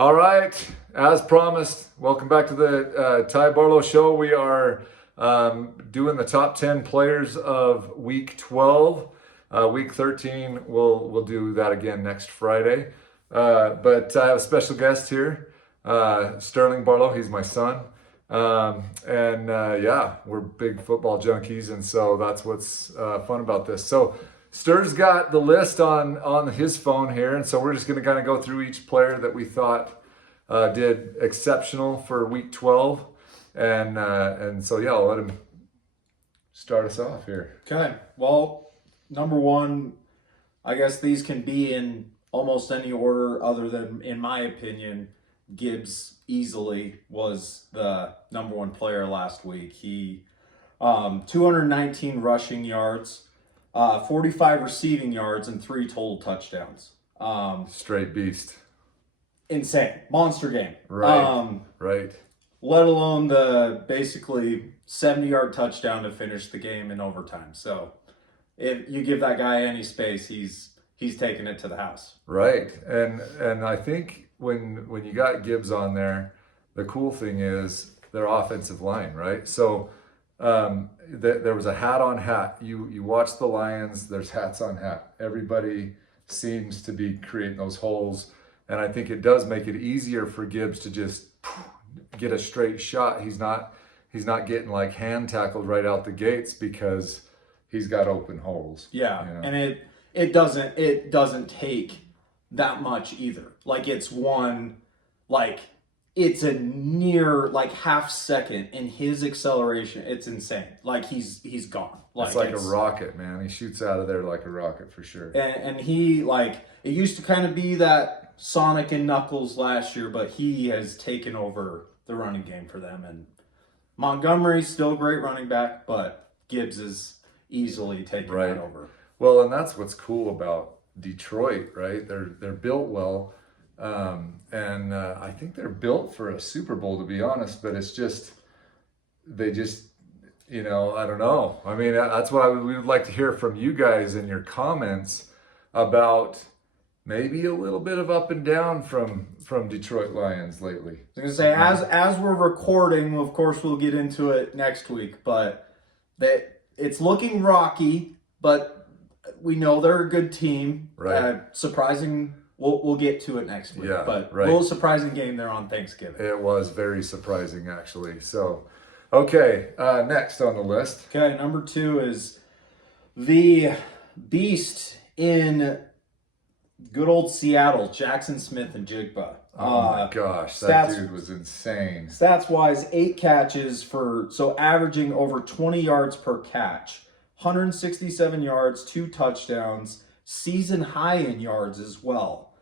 All right, as promised, welcome back to the Ty Barlow Show. We are doing the top 10 players of Week 12. Week 13, we'll do that again next Friday. But I have a special guest here, Sterling Barlow. He's my son. Yeah, we're big football junkies, and so that's what's fun about this. So Ster's got the list on his phone here, and so we're just going to kind of go through each player that we thought did exceptional for Week 12, and so yeah, I'll let him start us off here. Okay. Well, number one, I guess these can be in almost any order other than, in my opinion, Gibbs easily was the number one player last week. He 219 rushing yards, 45 receiving yards, and 3 total touchdowns. Straight beast. Insane. Monster game. Right. Right. Let alone the basically 70-yard touchdown to finish the game in overtime. So if you give that guy any space, he's taking it to the house. Right. And I think when you got Gibbs on there, the cool thing is their offensive line, right? So there was a hat on hat. You watch the Lions, there's hats on hat. Everybody seems to be creating those holes. And I think it does make it easier for Gibbs to just get a straight shot. He's not getting like hand tackled right out the gates because he's got open holes. Yeah, you know? And it doesn't take that much either. Like it's a near like half second in his acceleration. It's insane. Like he's gone. It's like a rocket, man. He shoots out of there like a rocket for sure. And he it used to kind of be that Sonic and Knuckles last year, but he has taken over the running game for them. And Montgomery's still a great running back, but Gibbs is easily taking that over. Well, and that's what's cool about Detroit, right? They're built well, and I think they're built for a Super Bowl, to be honest. But it's just I don't know. I mean, that's what we would like to hear from you guys in your comments about maybe a little bit of up and down from Detroit Lions lately. I was going to say, as we're recording, of course, we'll get into it next week, but it's looking rocky, but we know they're a good team. Right. Surprising, we'll get to it next week. Yeah, but right. A little surprising game there on Thanksgiving. It was very surprising, actually. So, okay, next on the list. Okay, number 2 is the beast in good old Seattle, Jackson Smith and Jigba. Oh my gosh, that dude was insane. Stats-wise, 8 catches averaging over 20 yards per catch, 167 yards, 2 touchdowns, season high in yards as well.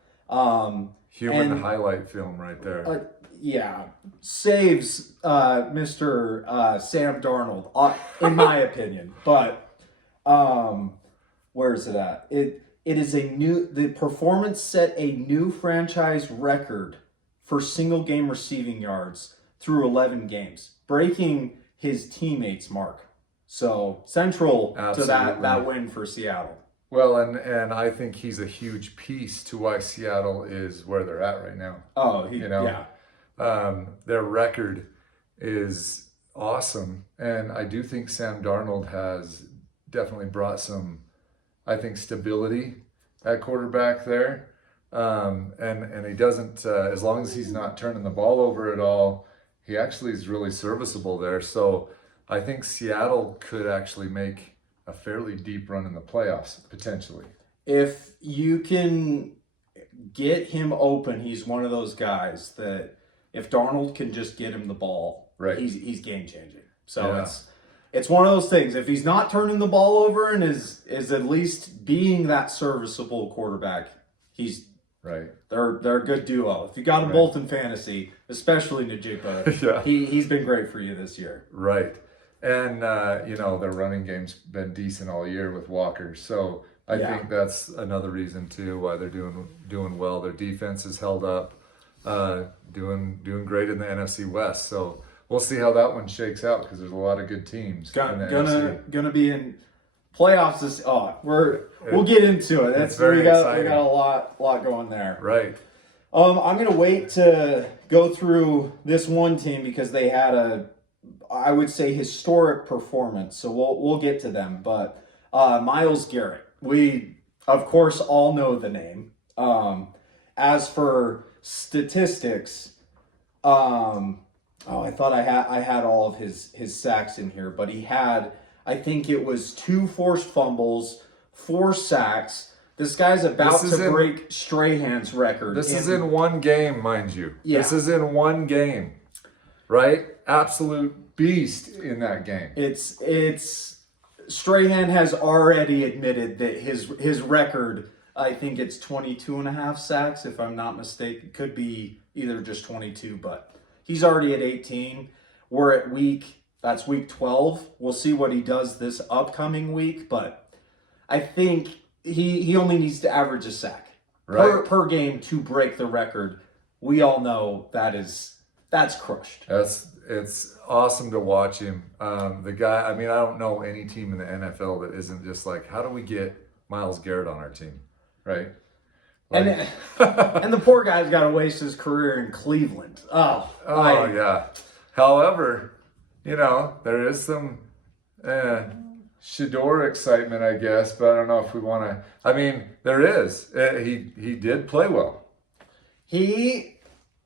Human highlight film right there. Yeah, saves Mr. Sam Darnold, in my opinion. But where is it at? The performance set a new franchise record for single game receiving yards through 11 games, breaking his teammates' mark. So central to that win for Seattle. Well, and I think he's a huge piece to why Seattle is where they're at right now. Oh, yeah. Their record is awesome, and I do think Sam Darnold has definitely brought some, I think, stability at quarterback there. And he doesn't, as long as he's not turning the ball over at all, he actually is really serviceable there. So I think Seattle could actually make a fairly deep run in the playoffs, potentially. If you can get him open, he's one of those guys that if Darnold can just get him the ball, right, he's game-changing. So it's one of those things. If he's not turning the ball over and is at least being that serviceable quarterback, right. They're a good duo. If you got them both in fantasy, especially Najibba, he's been great for you this year. Right. And their running game's been decent all year with Walker. So I think that's another reason too why they're doing well. Their defense is held up, doing great in the NFC West. So we'll see how that one shakes out because there's a lot of good teams. Gonna be in playoffs. We'll get into it. It's very exciting. We got a lot going there. Right. I'm gonna wait to go through this one team because they had I would say, historic performance. So we'll get to them. But Myles Garrett, we of course all know the name. As for statistics, I thought I had all of his sacks in here, but he had, I think it was 2 forced fumbles, 4 sacks. This guy's about to break Strahan's record. This is in one game, mind you. Yeah. This is in one game, right? Absolute beast in that game. It's Strahan has already admitted that his record, I think it's 22 and a half sacks, if I'm not mistaken. Could be either just 22, but he's already at 18. We're at that's week 12. We'll see what he does this upcoming week, but I think he only needs to average a sack per game to break the record. We all know that's crushed. It's awesome to watch him. The guy, I mean, I don't know any team in the NFL that isn't just like, how do we get Myles Garrett on our team, right? Like, and the poor guy's got to waste his career in Cleveland. Yeah. However, there is some Shador excitement, I guess, but I don't know if we want to. I mean, there is. He did play well. They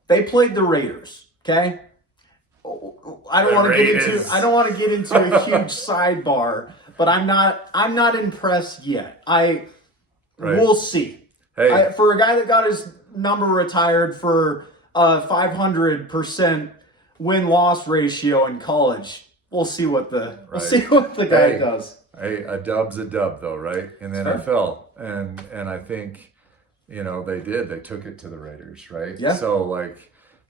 played the Raiders. Okay. I don't want to get into a huge sidebar, but I'm not impressed yet. We'll see. Hey, for a guy that got his number retired for 500% win-loss ratio in college, we'll see what the guy does. Hey, a dub's a dub, though, right? In the NFL, and I think they did. They took it to the Raiders, right? Yeah. So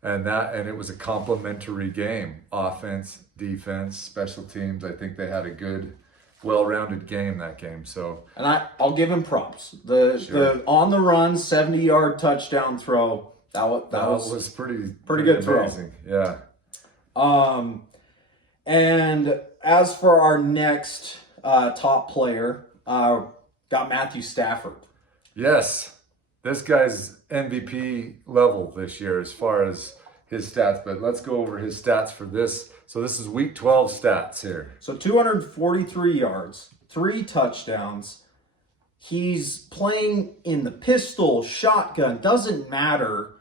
and it was a complimentary game, offense, defense, special teams. I think they had a good, well-rounded game that game. So, and I'll give him props. The on the run 70-yard touchdown throw that was pretty good amazing. Throw. Yeah. And as for our next top player, got Matthew Stafford. Yes, this guy's MVP level this year as far as his stats. But let's go over his stats for this. So this is week 12 stats here. So 243 yards, 3 touchdowns. He's playing in the pistol, shotgun, doesn't matter,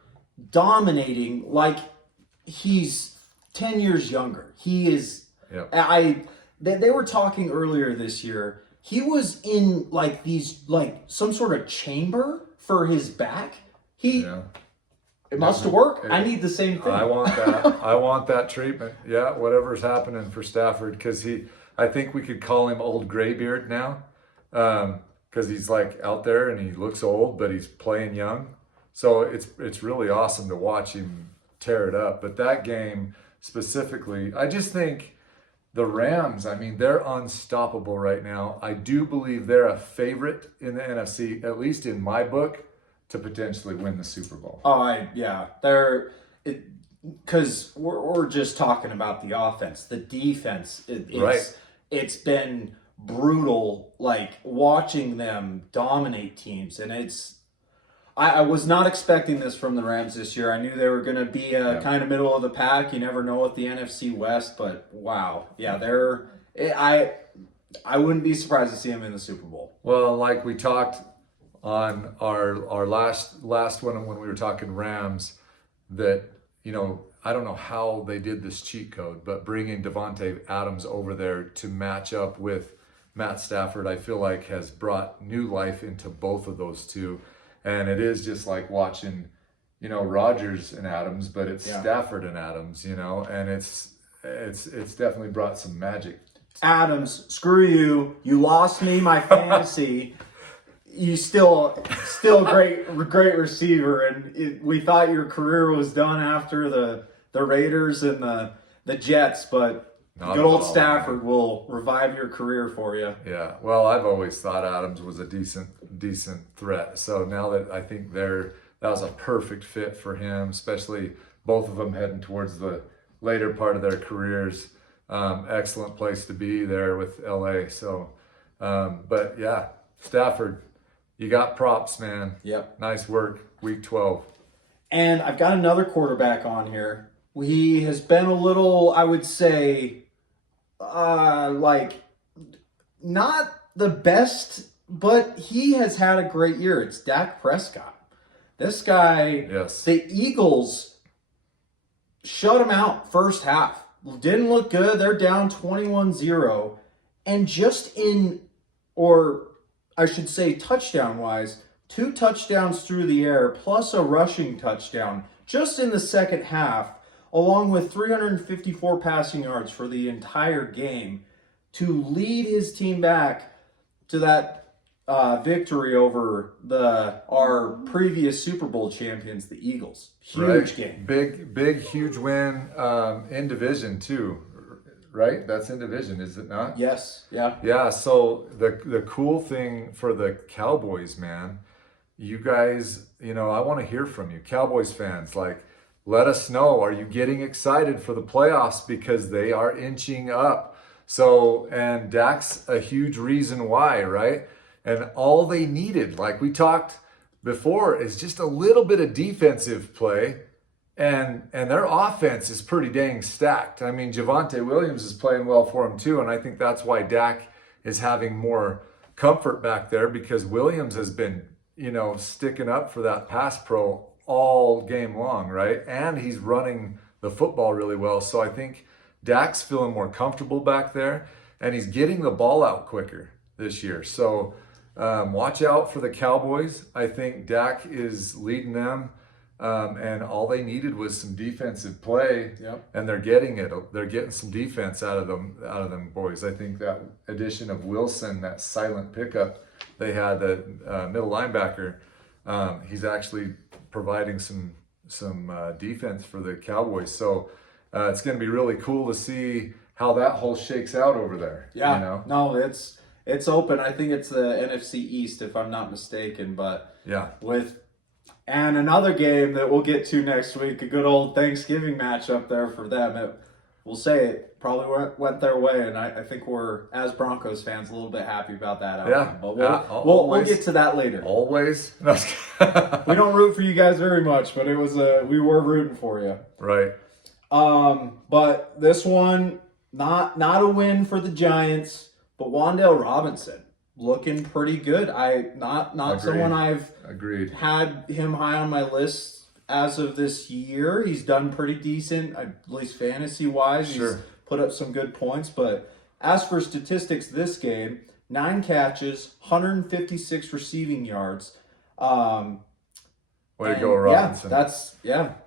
dominating like he's 10 years younger. He is. Yep. They were talking earlier this year. He was in some sort of chamber for his back. It must have worked. I need the same thing. I want that. I want that treatment. Yeah, whatever's happening for Stafford, because I think we could call him Old Graybeard now, because he's out there and he looks old, but he's playing young. So it's really awesome to watch him tear it up. But that game specifically, I just think the Rams, I mean, they're unstoppable right now. I do believe they're a favorite in the NFC, at least in my book, to potentially win the Super Bowl. Because we're just talking about the offense. The defense, it's been brutal, watching them dominate teams. And I was not expecting this from the Rams this year. I knew they were going to be kind of middle of the pack. You never know with the NFC West, but wow. Yeah, I wouldn't be surprised to see them in the Super Bowl. Well, like we talked on our last one when we were talking Rams, that I don't know how they did this cheat code, but bringing Devontae Adams over there to match up with Matt Stafford, I feel like has brought new life into both of those two. And it is just like watching, Rodgers and Adams, but it's Stafford and Adams, and it's definitely brought some magic. Adams, screw you. You lost me my fantasy. You still great receiver, and we thought your career was done after the Raiders and the Jets, but good old Stafford will revive your career for you. Yeah, well, I've always thought Adams was a decent threat. So now that I think that was a perfect fit for him, especially both of them heading towards the later part of their careers. Excellent place to be there with LA. So, but yeah, Stafford, you got props, man. Yep. Nice work, week 12. And I've got another quarterback on here. He has been a little, I would say, like, not the best, but he has had a great year. It's Dak Prescott. This guy, Yes. the Eagles shut him out first half. Didn't look good. They're down 21-0. And just in, or I should say touchdown-wise, 2 touchdowns through the air plus a rushing touchdown just in the second half, along with 354 passing yards for the entire game to lead his team back to that victory over our previous Super Bowl champions, the Eagles. Huge game. Big, huge win in division too, right? That's in division, is it not? Yes. Yeah. Yeah. So the cool thing for the Cowboys, man, you guys, I want to hear from you, Cowboys fans. Like, let us know. Are you getting excited for the playoffs? Because they are inching up. So, and Dak's a huge reason why, right? And all they needed, like we talked before, is just a little bit of defensive play. And their offense is pretty dang stacked. I mean, Javonte Williams is playing well for him too. And I think that's why Dak is having more comfort back there, because Williams has been, sticking up for that pass pro all game long, right? And he's running the football really well. So I think Dak's feeling more comfortable back there, and he's getting the ball out quicker this year. So watch out for the Cowboys. I think Dak is leading them, and all they needed was some defensive play, and they're getting it. They're getting some defense out of them boys. I think that addition of Wilson, that silent pickup they had, the middle linebacker, he's actually providing some defense for the Cowboys. So it's going to be really cool to see how that whole shakes out over there. Yeah. No, it's open. I think it's the NFC East, if I'm not mistaken. But yeah, and another game that we'll get to next week, a good old Thanksgiving matchup there for them. We'll say it probably went their way, and I think we're, as Broncos fans, a little bit happy about that outcome. Yeah, but we'll get to that later. Always. We don't root for you guys very much, but we were rooting for you. Right. But this one, not a win for the Giants, but Wan'Dale Robinson looking pretty good. Not Agreed. Someone I've Agreed. had him high on my list as of this year. He's done pretty decent, at least fantasy-wise. Sure. He's put up some good points. But as for statistics this game, 9 catches, 156 receiving yards. Way to go, Robinson.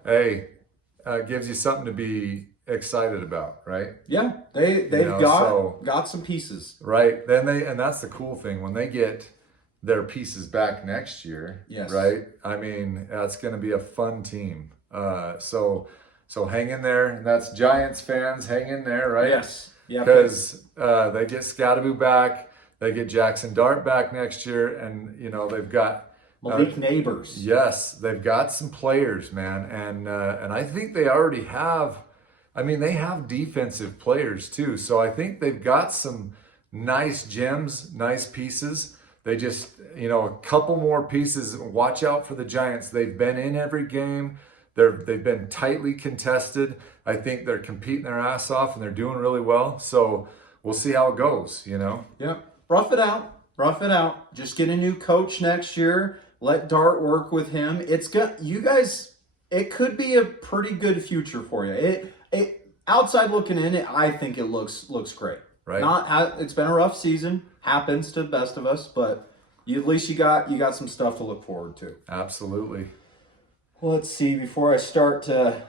Hey, gives you something to be excited about, right? Yeah, they've got some pieces. Right. And that's the cool thing. When they get their pieces back next year, yes, right? I mean, that's going to be a fun team. So hang in there. And that's Giants fans, hang in there, right? Yes. Yeah. Because they get Scadaboo back, they get Jackson Dart back next year, and they've got Malik Neighbors. Yes, they've got some players, man, and I think they already have. I mean, they have defensive players too, so I think they've got some nice gems, nice pieces. They just, a couple more pieces. Watch out for the Giants. They've been in every game. They've been tightly contested. I think they're competing their ass off, and they're doing really well. So we'll see how it goes. Yeah, rough it out. Just get a new coach next year. Let Dart work with him. It's good. You guys, it could be a pretty good future for you. It outside looking in, I think it looks great. Right. It's been a rough season. Happens to the best of us, but at least you got some stuff to look forward to. Absolutely. Well, let's see. Before I start to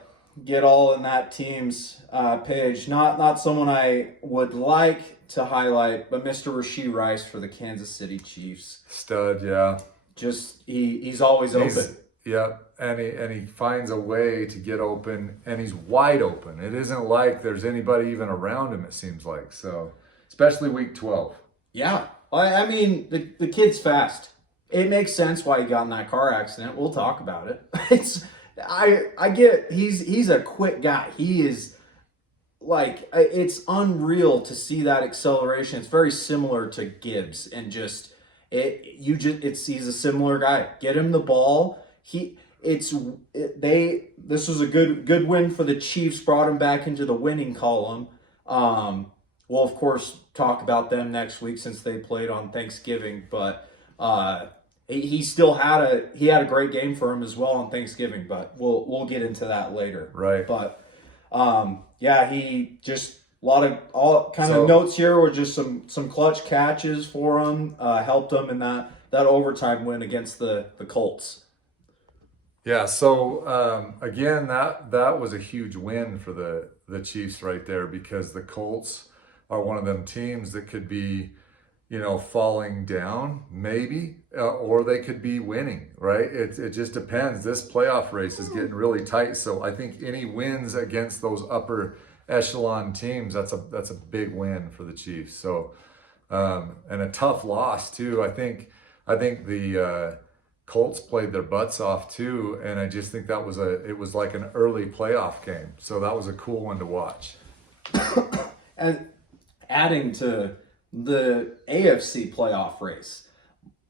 get all in that team's page, not someone I would like to highlight, but Mr. Rashee Rice for the Kansas City Chiefs. Stud, yeah. Just he's always open. Yeah, and he finds a way to get open, and he's wide open. It isn't like there's anybody even around him, it seems like. So, especially week 12. Yeah. I mean, the kid's fast. It makes sense why he got in that car accident. We'll talk about it. I get he's a quick guy. He is like, it's unreal to see that acceleration. It's very similar to Gibbs, and he's a similar guy. Get him the ball. this was a good win for the Chiefs, brought them back into the winning column. We'll of course talk about them next week since they played on Thanksgiving, but he still had a great game for him as well on Thanksgiving, but we'll get into that later. Right. But yeah, he just all kind of notes here were just some clutch catches for him, helped him in that overtime win against the Colts. Yeah, so again, that was a huge win for the Chiefs right there, because the Colts are one of them teams that could be, falling down maybe, or they could be winning, right? It just depends. This playoff race is getting really tight, so I think any wins against those upper echelon teams, that's a big win for the Chiefs. So and a tough loss too. I think the Colts played their butts off too, and I just think it was like an early playoff game. So that was a cool one to watch. And adding to the AFC playoff race,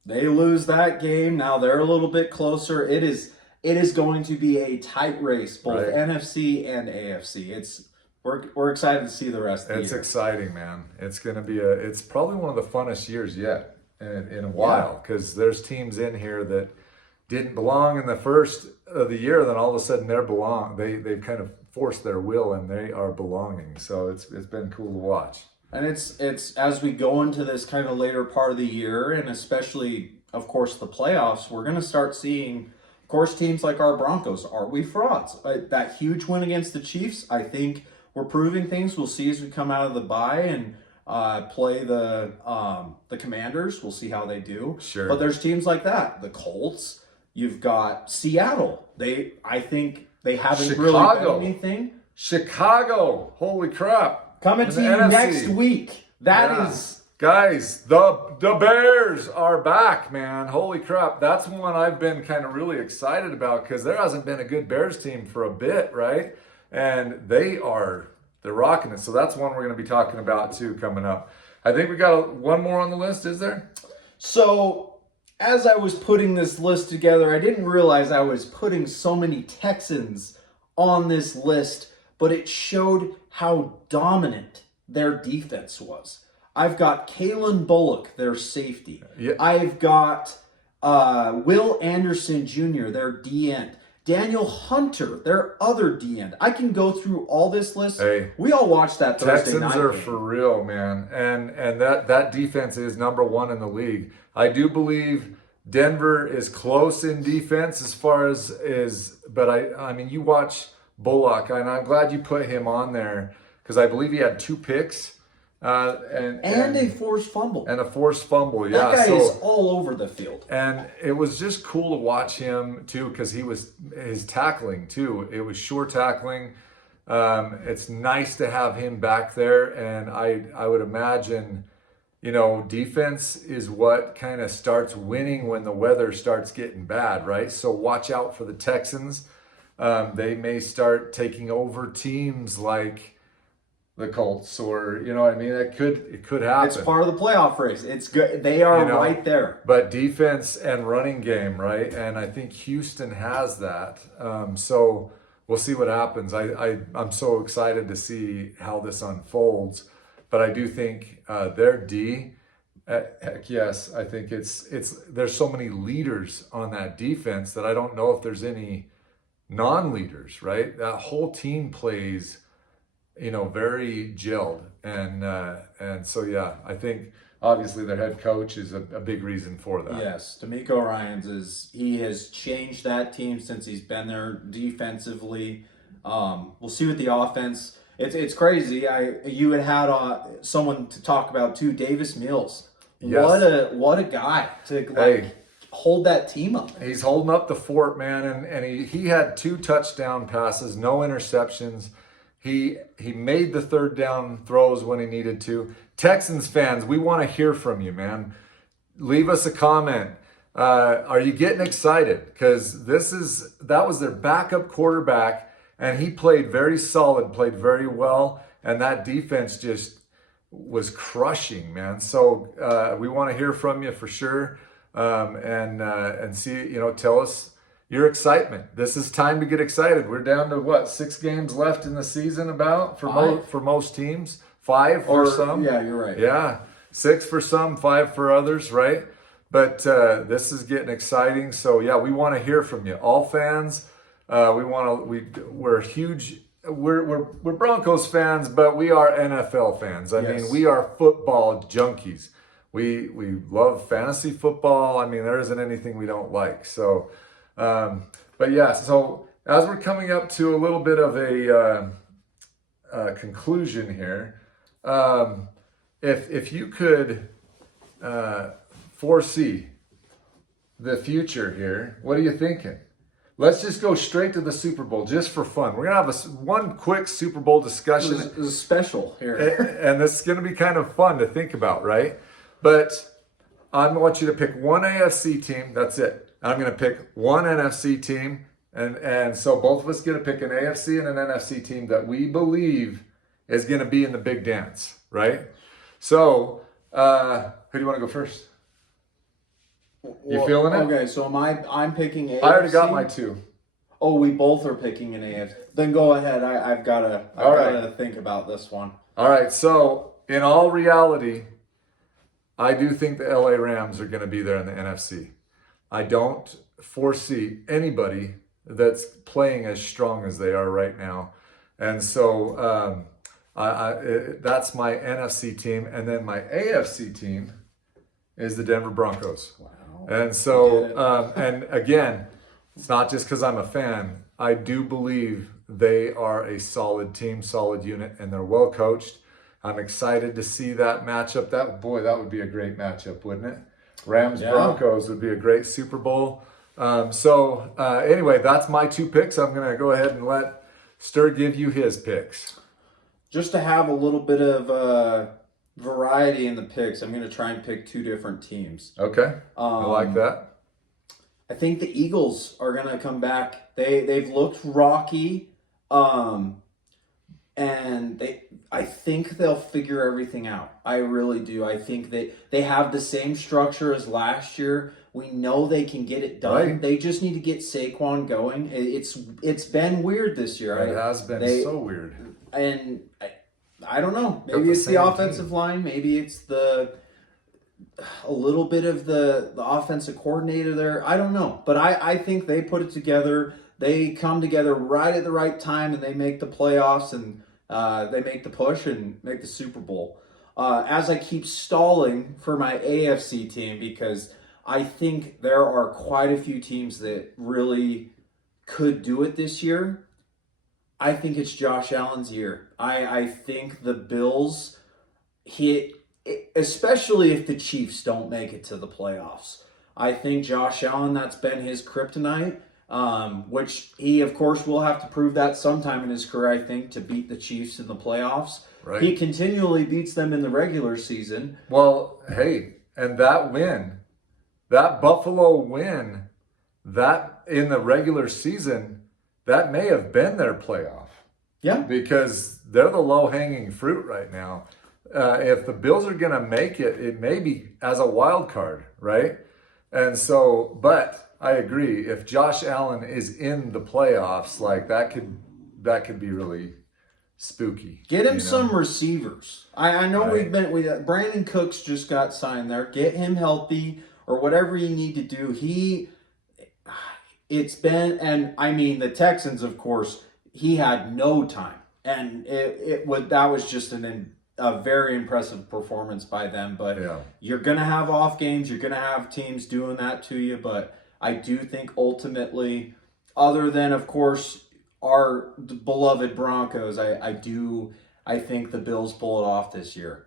they lose that game. Now they're a little bit closer. It is going to be a tight race, both right. NFC and AFC. We're excited to see the rest of the year. It's exciting, man. It's going to be it's probably one of the funnest years yet in a while, because there's teams in here that didn't belong in the first of the year, then all of a sudden they've kind of forced their will and they are belonging. So it's been cool to watch. And it's as we go into this kind of later part of the year, and especially of course the playoffs, we're going to start seeing, of course, teams like our Broncos. Are we frauds? That huge win against the Chiefs, I think we're proving things. We'll see as we come out of the bye and play the Commanders. We'll see how they do. Sure. But there's teams like that. The Colts. You've got Seattle. I think they haven't really done anything. Chicago. Holy crap. Coming to you next week. That is... Guys, the Bears are back, man. Holy crap. That's one I've been kind of really excited about, because there hasn't been a good Bears team for a bit, right? And they're rocking it. So that's one we're going to be talking about too coming up. I think we got one more on the list, is there? So as I was putting this list together, I didn't realize I was putting so many Texans on this list, but it showed how dominant their defense was. I've got Kalen Bullock, their safety. Yeah. I've got Will Anderson Jr., their D-end. Daniel Hunter, their other D-end. I can go through all this list. Hey, we all watched that Thursday night. Texans are for real, man. And that defense is number one in the league. I do believe Denver is close in defense as far as but I mean, you watch Bullock, and I'm glad you put him on there, because I believe he had 2 picks. And a forced fumble. And a forced fumble, yeah. That guy is all over the field. And it was just cool to watch him too, because his tackling too. It was sure tackling. It's nice to have him back there, and I would imagine, defense is what kind of starts winning when the weather starts getting bad, right? So watch out for the Texans. They may start taking over teams like the Colts, or what I mean. It could happen. It's part of the playoff race. It's good. They are right there. But defense and running game, right? And I think Houston has that. So we'll see what happens. I'm so excited to see how this unfolds. But I do think their D, heck yes, I think there's so many leaders on that defense that I don't know if there's any non-leaders, right? That whole team plays very gelled, and so yeah, I think obviously their head coach is a big reason for that. Yes, D'Amico Ryans he has changed that team since he's been there defensively. We'll see with the offense. It's crazy. You had someone to talk about too, Davis Mills. Yes. What a guy to hold that team up. He's holding up the fort, man, and he had 2 touchdown passes, no interceptions. He made the third down throws when he needed to. Texans fans, we want to hear from you, man. Leave us a comment. Are you getting excited? Because that was their backup quarterback, and he played very solid, played very well, and that defense just was crushing, man. So we want to hear from you for sure, and see, tell us your excitement. This is time to get excited. We're down to what, 6 games left in the season about for most teams, 5 for some. Yeah, you're right. Yeah, 6 for some, 5 for others, right? But this is getting exciting. So yeah, we want to hear from you, all fans. We're huge. We're Broncos fans, but we are NFL fans. I mean, we are football junkies. We love fantasy football. I mean, there isn't anything we don't like. So, but yeah. So as we're coming up to a little bit of a conclusion here, if you could foresee the future here, what are you thinking? Let's just go straight to the Super Bowl just for fun. We're going to have one quick Super Bowl discussion. This is special here. And this is going to be kind of fun to think about, right? But I want you to pick one AFC team. That's it. I'm going to pick one NFC team. And so both of us get to pick an AFC and an NFC team that we believe is going to be in the big dance, right? So who do you want to go first? You feeling it? Okay, so I'm picking AFC. I already got my 2. Oh, we both are picking an AFC. Then go ahead. I've gotta think about this one. All right. So in all reality, I do think the LA Rams are going to be there in the NFC. I don't foresee anybody that's playing as strong as they are right now, and so that's my NFC team, and then my AFC team is the Denver Broncos. Wow. And so, and again, it's not just because I'm a fan. I do believe they are a solid team, solid unit, and they're well coached. I'm excited to see that matchup. That would be a great matchup, wouldn't it? Rams Broncos would be a great Super Bowl. Anyway, that's my 2 picks. I'm going to go ahead and let Ster give you his picks. Just to have a little bit of variety in the picks, I'm going to try and pick 2 different teams. Okay, I like that. I think the Eagles are going to come back. They've looked rocky, and I think they'll figure everything out. I really do. I think they have the same structure as last year. We know they can get it done. Right. They just need to get Saquon going. It's been weird this year. It has been so weird. And I don't know. Maybe it's the offensive line. Maybe it's a little bit of the offensive coordinator there. I don't know. But I think they put it together. They come together right at the right time, and they make the playoffs, and they make the push and make the Super Bowl. As I keep stalling for my AFC team, because I think there are quite a few teams that really could do it this year. I think it's Josh Allen's year. I think the Bills especially if the Chiefs don't make it to the playoffs. I think Josh Allen, that's been his kryptonite, which he, of course, will have to prove that sometime in his career, I think, to beat the Chiefs in the playoffs. Right. He continually beats them in the regular season. Well, hey, and that win, that Buffalo win, that in the regular season, that may have been their playoff. Yeah. Because they're the low-hanging fruit right now. If the Bills are going to make it, it may be as a wild card, right? And so, but I agree. If Josh Allen is in the playoffs, like that could be really spooky. Get him some receivers. I know right. Brandon Cooks just got signed there. Get him healthy or whatever you need to do. The Texans, of course, he had no time, and that was just a very impressive performance by them. But You're gonna have off games. You're gonna have teams doing that to you. But I do think ultimately, other than of course our beloved Broncos, I think the Bills pull it off this year.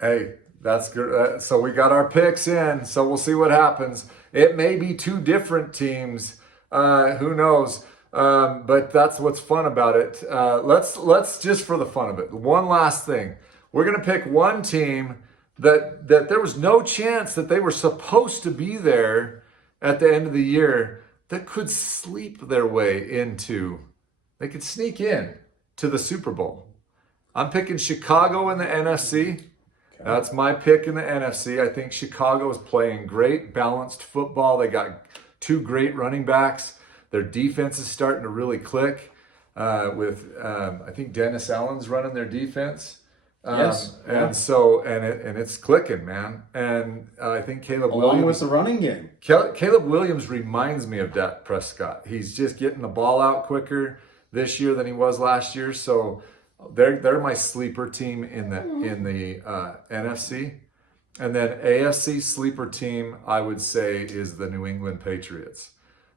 Hey, that's good. So we got our picks in. So we'll see what happens. It may be 2 different teams. Who knows? But that's what's fun about it. Let's just for the fun of it. One last thing. We're going to pick one team that there was no chance that they were supposed to be there at the end of the year that could sleep their way they could sneak in to the Super Bowl. I'm picking Chicago in the NFC. Okay. That's my pick in the NFC. I think Chicago is playing great, balanced football. They got 2 great running backs. Their defense is starting to really click. I think Dennis Allen's running their defense. Yes. Yeah. And so it's clicking, man. And I think Caleb Along Williams with the running game. Caleb Williams reminds me of Dak Prescott. He's just getting the ball out quicker this year than he was last year. So they're my sleeper team in the NFC. And then AFC sleeper team, I would say, is the New England Patriots.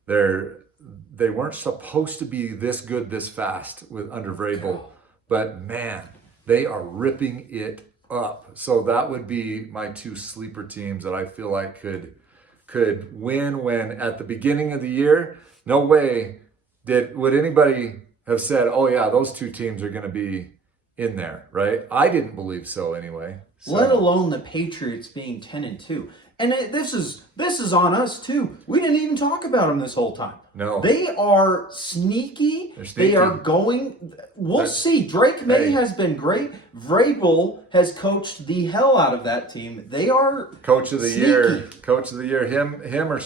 They weren't supposed to be this good this fast under Vrabel, but man, they are ripping it up. So that would be my two sleeper teams that I feel like could win. When at the beginning of the year, no way would anybody have said, "Oh yeah, those two teams are going to be in there," right? I didn't believe so anyway. So. Let alone the Patriots being 10-2. And this is on us too. We didn't even talk about them this whole time. No. They are sneaky. They're sneaky. They are going. We'll see. Drake May has been great. Vrabel has coached the hell out of that team. They are Coach of the sneaky. year. Coach of the year. Him or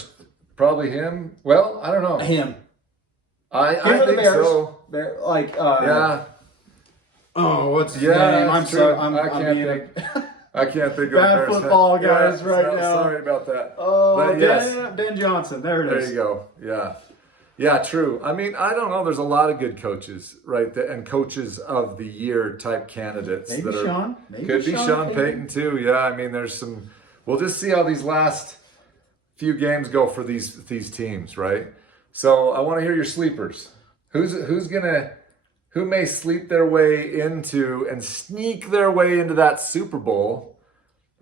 probably him. Well, I don't know. Him. I Him or the think Bears. so. They're like Yeah. oh, what's his Yeah, name? I'm it's true. sorry. I can't think. I can't think of Bad Bears. football guys Yeah, right now. Sorry about that. Oh, But yes. Ben Johnson. There it is. There you go. Yeah. Yeah, true. I mean, I don't know. There's a lot of good coaches, right? And coaches of the year type candidates. Maybe that are, Sean. Maybe could be Sean Payton. Payton too. Yeah, I mean, there's some. We'll just see how these last few games go for these teams, right? So I want to hear your sleepers. Who may sleep their way into and sneak their way into that Super Bowl,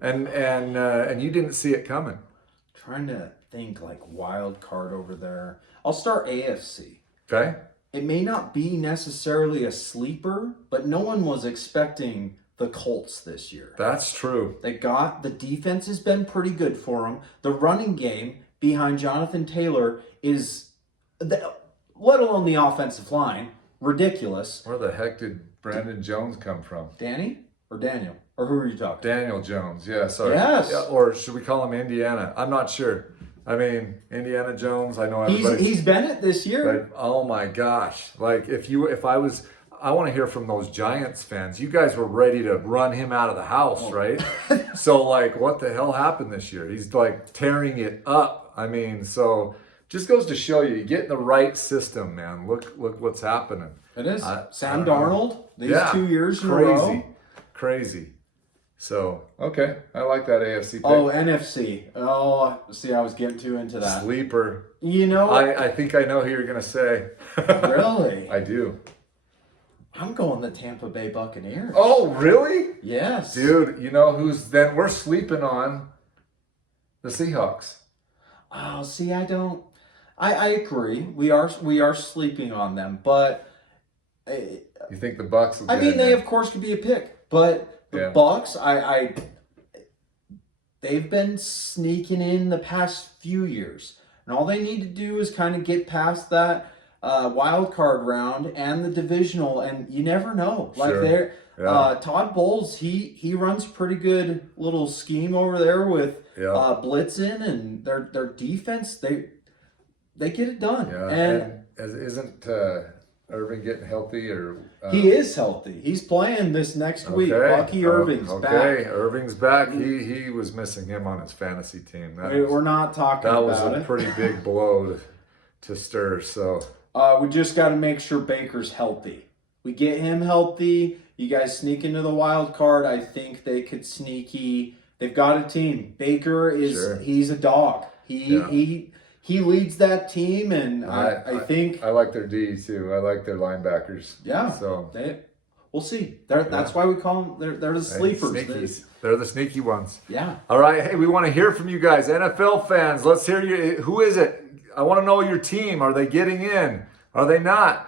and you didn't see it coming. Trying to think like wild card over there. I'll start AFC. Okay. It may not be necessarily a sleeper, but no one was expecting the Colts this year. That's true. The defense has been pretty good for them. The running game behind Jonathan Taylor is, let alone the offensive line, ridiculous. Where the heck did Brandon Jones come from? Danny or Daniel? Or who are you talking to? Daniel Jones. Yeah, sorry. Yes. Yeah, or should we call him Indiana? I'm not sure. I mean, Indiana Jones, I know everybody. He's Bennett this year. But oh my gosh. Like I want to hear from those Giants fans. You guys were ready to run him out of the house, right? So like what the hell happened this year? He's like tearing it up. I mean, so just goes to show you get in the right system, man. Look what's happening. It is. Sam Darnold, these 2 years in a crazy. row. Crazy. So, okay. I like that AFC pick. Oh, NFC. Oh, see, I was getting too into that. Sleeper. You know, I think I know who you're going to say. really? I do. I'm going the Tampa Bay Buccaneers. Oh, really? Yes. Dude, you know who's then we're sleeping on? The Seahawks. Oh, see, I agree. We are sleeping on them, but You think the Bucks will I get mean, in they there? of course could be a pick, but the Yeah. Bucks, they've been sneaking in the past few years, and all they need to do is kind of get past that wild card round and the divisional, and you never know. Like Sure. Yeah. Todd Bowles, he runs pretty good little scheme over there with blitzing and their defense. They get it done. Yeah. And isn't Irving getting healthy or he is healthy. He's playing this next week. Bucky Irving's back. Okay, Irving's back. He was missing him on his fantasy team. We're not talking that about was a it. pretty big blow to Ster. So We just got to make sure Baker's healthy. We get him healthy. You guys sneak into the wild card. I think they could sneaky. They've got a team. Baker he's a dog. He leads that team, and I think I like their D too. I like their linebackers. Yeah. So we'll see. That's why we call them. They're the sleepers. Sneakies. They're the sneaky ones. Yeah. All right. Hey, we want to hear from you guys, NFL fans. Let's hear you. Who is it? I want to know your team. Are they getting in? Are they not?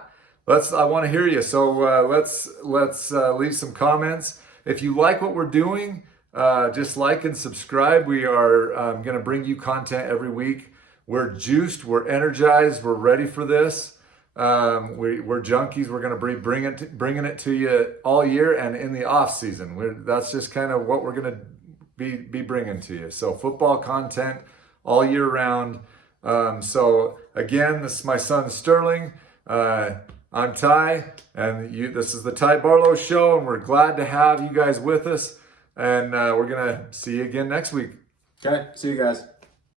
I want to hear you. So let's leave some comments. If you like what we're doing, just like and subscribe. We are going to bring you content every week. We're juiced. We're energized. We're ready for this. We're junkies. We're going to be bringing it to you all year and in the off season. That's just kind of what we're going to be bringing to you. So football content all year round. So again, this is my son Sterling. I'm Ty, and this is the Ty Barlow Show, and we're glad to have you guys with us. And we're gonna see you again next week. Okay, see you guys.